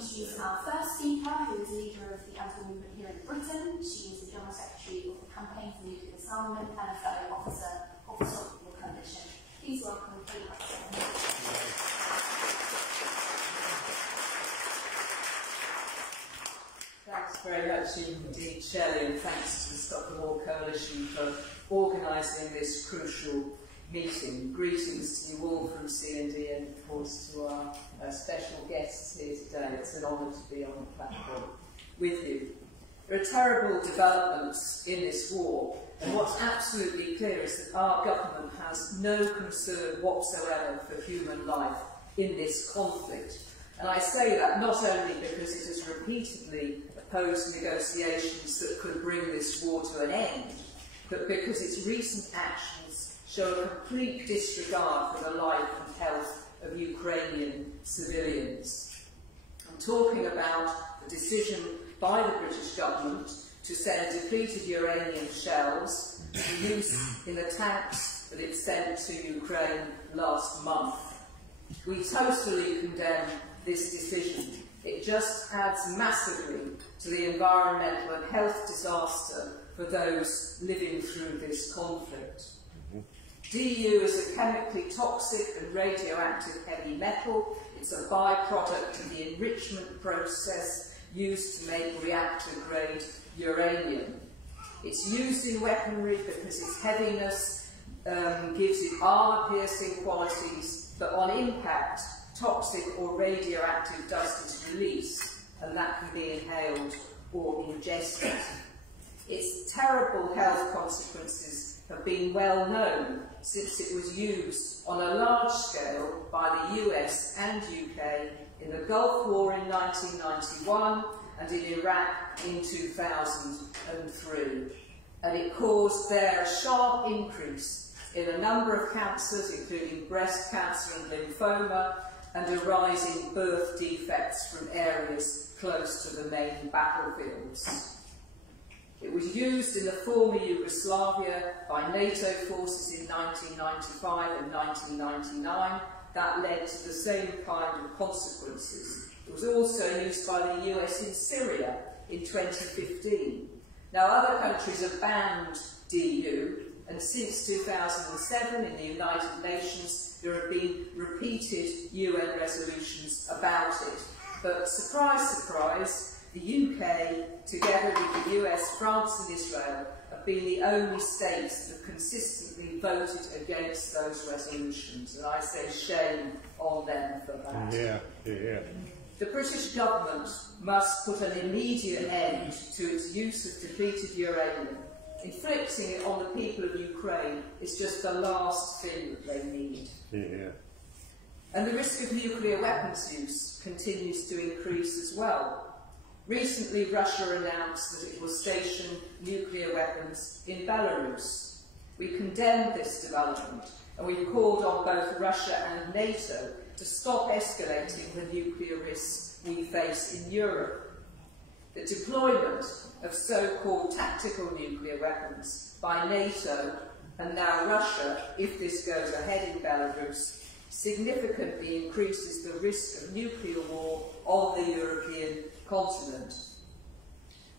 introduce our first speaker, who is a leader of the anti-movement here in Britain. She is the General Secretary of the Campaign for Nuclear Disarmament and a fellow officer of the Stop War Coalition. Please welcome Kate Hudson. Thanks very much indeed, Shelley, and thanks to the Stop the War Coalition for organising this crucial meeting. Greetings to you all from CND and, of course, to our special guests here today. It's an honour to be on the platform with you. There are terrible developments in this war, and what's absolutely clear is that our government has no concern whatsoever for human life in this conflict. And I say that not only because it has repeatedly opposed negotiations that could bring this war to an end, but because its recent actions show a complete disregard for the life and health of Ukrainian civilians. I'm talking about the decision by the British government to send depleted uranium shells for use in the tanks that it sent to Ukraine last month. We totally condemn this decision. It just adds massively to the environmental and health disaster for those living through this conflict. DU is a chemically toxic and radioactive heavy metal. It's a byproduct of the enrichment process used to make reactor-grade uranium. It's used in weaponry because its heaviness gives it armour-piercing qualities, but on impact, toxic or radioactive dust is released, and that can be inhaled or ingested. Its terrible health consequences have been well known since it was used on a large scale by the US and UK in the Gulf War in 1991 and in Iraq in 2003. And it caused there a sharp increase in a number of cancers, including breast cancer and lymphoma, and a rise in birth defects from areas close to the main battlefields. It was used in the former Yugoslavia by NATO forces in 1995 and 1999. That led to the same kind of consequences. It was also used by the US in Syria in 2015. Now, other countries have banned DU, and since 2007 in the United Nations there have been repeated UN resolutions about it. But surprise, surprise, the UK, together with the US, France and Israel, have been the only states that have consistently voted against those resolutions. And I say shame on them for that. Yeah. The British government must put an immediate end to its use of depleted uranium. Inflicting it on the people of Ukraine is just the last thing that they need. Yeah. And the risk of nuclear weapons use continues to increase as well. Recently, Russia announced that it will station nuclear weapons in Belarus. We condemn this development, and we've called on both Russia and NATO to stop escalating the nuclear risks we face in Europe. The deployment of so-called tactical nuclear weapons by NATO and now Russia, if this goes ahead in Belarus, significantly increases the risk of nuclear war on the European continent.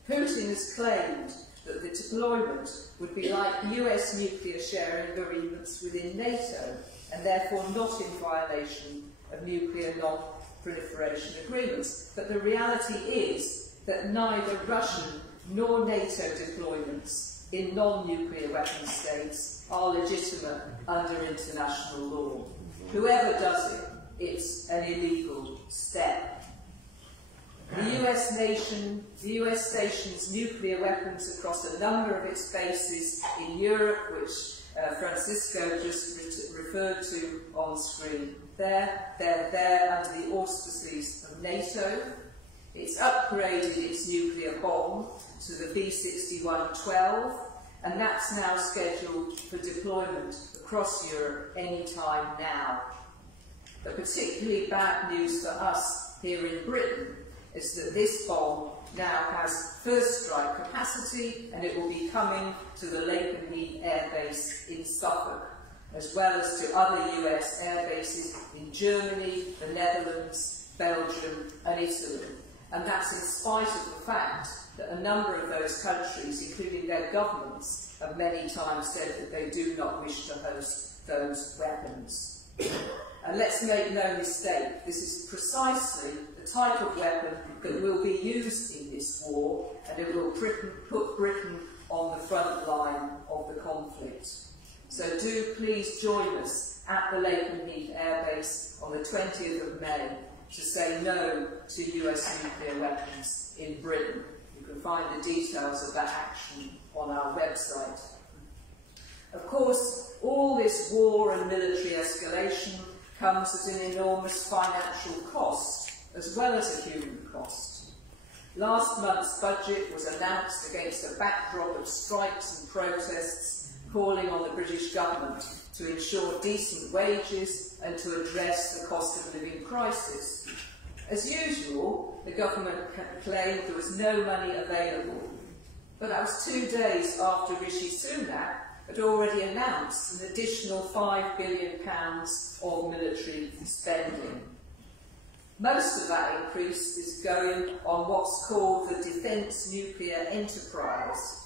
Putin has claimed that the deployment would be like US nuclear sharing agreements within NATO and therefore not in violation of nuclear non-proliferation agreements. But the reality is that neither Russian nor NATO deployments in non-nuclear weapon states are legitimate under international law. Whoever does it, it's an illegal step. The US stations nuclear weapons across a number of its bases in Europe, which Francisco just referred to on screen. They're there under the auspices of NATO. It's upgraded its nuclear bomb to the B-61-12, and that's now scheduled for deployment across Europe any time now. The particularly bad news for us here in Britain is that this bomb now has first strike capacity, and it will be coming to the Lakenheath Air Base in Suffolk, as well as to other US air bases in Germany, the Netherlands, Belgium and Italy. And that's in spite of the fact that a number of those countries, including their governments, have many times said that they do not wish to host those weapons. And let's make no mistake, this is precisely the type of weapon that will be used in this war, and it will put Britain on the front line of the conflict. So do please join us at the Lakenheath Air Base on the 20th of May to say no to US nuclear weapons in Britain. You can find the details of that action on our website. Of course, all this war and military escalation comes at an enormous financial cost, as well as a human cost. Last month's budget was announced against a backdrop of strikes and protests, calling on the British government to ensure decent wages and to address the cost of living crisis. As usual, the government claimed there was no money available, but that was 2 days after Rishi Sunak had already announced an additional £5 billion of military spending. Most of that increase is going on what's called the Defence Nuclear Enterprise,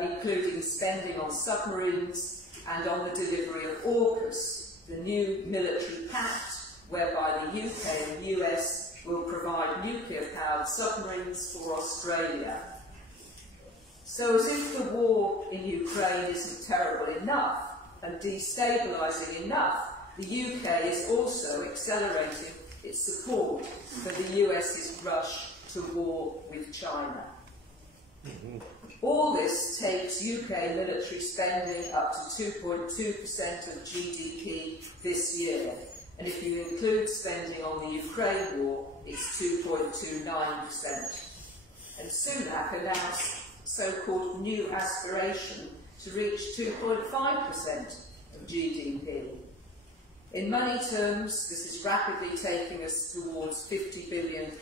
including spending on submarines and on the delivery of AUKUS, the new military pact whereby the UK and US will provide nuclear-powered submarines for Australia. So as if the war in Ukraine isn't terrible enough and destabilising enough, the UK is also accelerating its support for the US's rush to war with China. All this takes UK military spending up to 2.2% of GDP this year, and if you include spending on the Ukraine war, it's 2.29%. And Sunak announced so-called new aspiration to reach 2.5% of GDP. In money terms, this is rapidly taking us towards £50 billion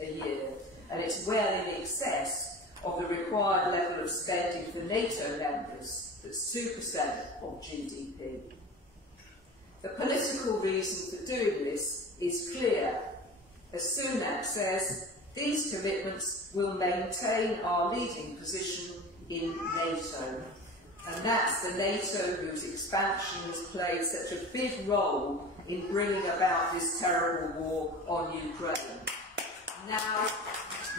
a year, and it's well in excess of the required level of spending for NATO members, that's 2% of GDP. The political reason for doing this is clear. As Sunak says, these commitments will maintain our leading position in NATO. And that's the NATO whose expansion has played such a big role in bringing about this terrible war on Ukraine.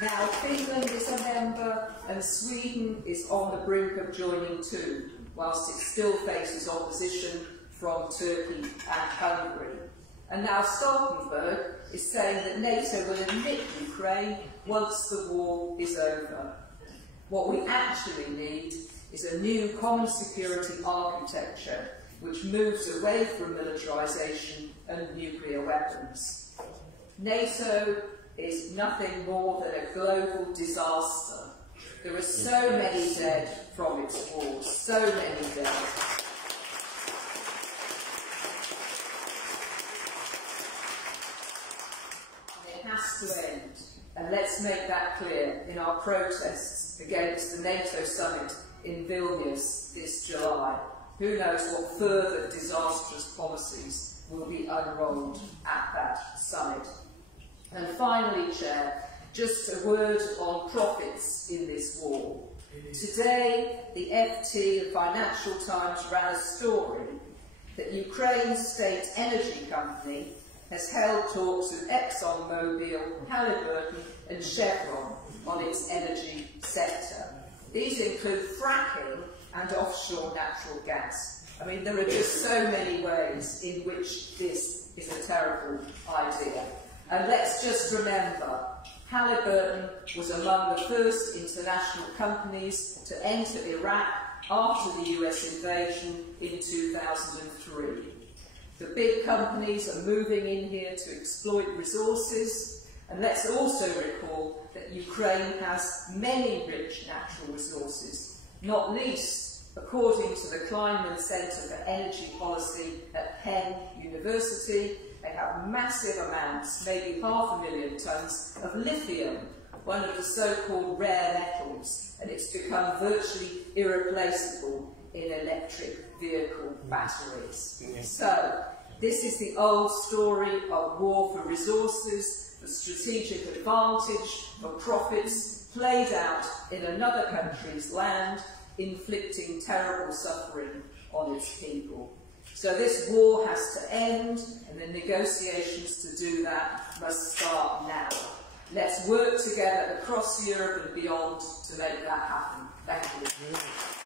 Now Finland is a member and Sweden is on the brink of joining too, whilst it still faces opposition from Turkey and Hungary. And now Stoltenberg is saying that NATO will admit Ukraine once the war is over. What we actually need is a new common security architecture which moves away from militarisation and nuclear weapons. NATO is nothing more than a global disaster. There are so many dead from its wars, so many dead. It has to end, and let's make that clear in our protests against the NATO summit in Vilnius this July. Who knows what further disastrous policies will be unrolled at that summit. And finally, Chair, just a word on profits in this war. Today, the FT, the Financial Times, ran a story that Ukraine's state energy company has held talks with ExxonMobil, Halliburton and Chevron on its energy sector. These include fracking and offshore natural gas. I mean, there are just so many ways in which this is a terrible idea. And let's just remember, Halliburton was among the first international companies to enter Iraq after the US invasion in 2003. The big companies are moving in here to exploit resources, and let's also recall that Ukraine has many rich natural resources, not least, according to the Kleinman Centre for Energy Policy at Penn University, they have massive amounts, maybe 500,000 tonnes, of lithium, one of the so-called rare metals, and it's become virtually irreplaceable in electric vehicle batteries. So, This is the old story of war for resources, for strategic advantage, for profits, played out in another country's land, inflicting terrible suffering on its people. So this war has to end, and the negotiations to do that must start now. Let's work together across Europe and beyond to make that happen. Thank you.